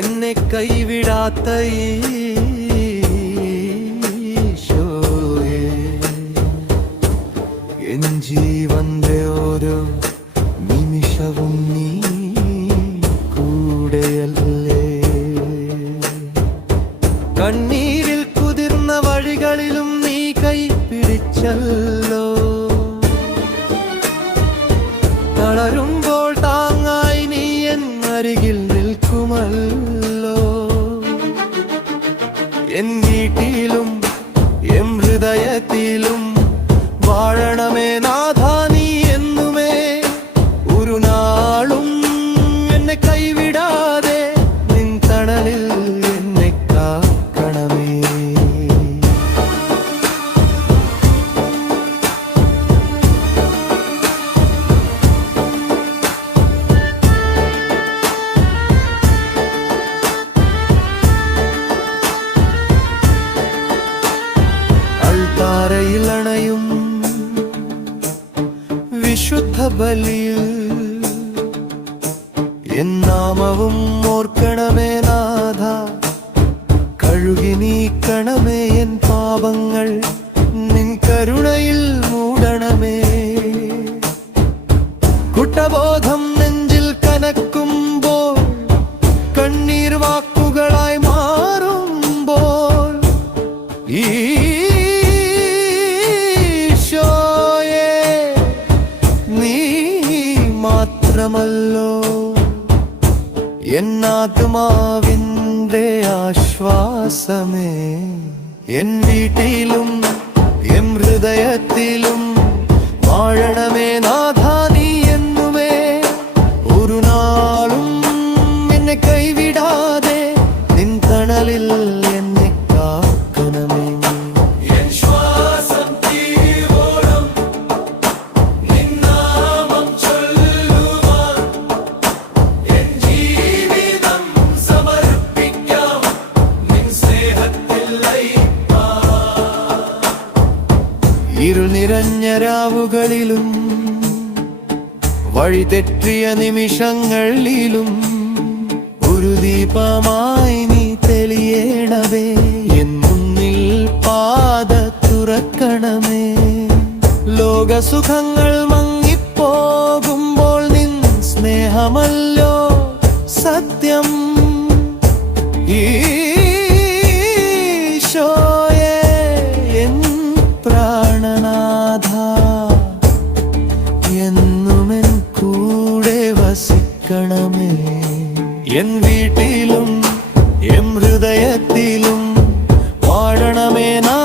എന്നെ കൈവിടാത്ത ഈശോയേ, എൻ ജീവന്റെ ഓരോ നിമിഷവും നീ കൂടെയല്ലേ. കണ്ണീരിൽ കുതിർന്ന വഴികളിലും നീ കൈ പിടിച്ചല്ലോ. തളരുമ്പോൾ താങ്ങായി നീ എൻ അരികിൽ നിൽക്കുമല്ലോ. എൻ വീട്ടിലും എൻ ഹൃദയത്തിലും വാഴണമേ നാഥാ നീ എന്നുമേ. ഒരു നാളും എന്നെ കൈവിടാതെ നിൻ തണലിൽ എന്നെ കാക്കണമേ. അൾത്താരയിൽ അണയും വിശുദ്ധ ബലിയിൽ എൻ നാമവും ഓർക്കണമേ നാഥ. കഴുകി നീക്കണമേ എൻ പാപങ്ങൾ, നിൻ കരുണയിൽ മൂടണമേ. കുറ്റബോധം നെഞ്ചിൽ കനക്കുമ്പോൾ, കണ്ണീർ വാക്കുകളായി മാറുമ്പോൾ, ഈശോയേ നീ മാത്രമല്ലോ എന്നാത്മാവിൻ്റെ ആശ്വാസമേ. എൻ വീട്ടിലും എൻ ഹൃദയത്തിലും വാഴണമേ നാഥാ നീ എന്നുമേ. ഒരു നാളും എന്നെ കൈവിടാതെ നിൻ തണലിൽ എന്നെ കാക്കണമേ. ഇരുൾ നിറഞ്ഞ രാവുകളിലും വഴിതെറ്റിയ നിമിഷങ്ങളിലും ഒരു ദീപമായി നീ തെളിയണമേ. എൻ മുന്നിൽ പാത തുറക്കണമേ. ലോകസുഖങ്ങൾ മങ്ങിപ്പോകുമ്പോൾ നിൻ സ്നേഹമല്ലോ സത്യം. ഈശോയേ എൻ പ്രാണനാഥ, എന്നുമെൻ കൂടെ വസിക്കണമേ. എൻ വീട്ടിലും എൻ ഹൃദയത്തിലും വാഴണമേ നാ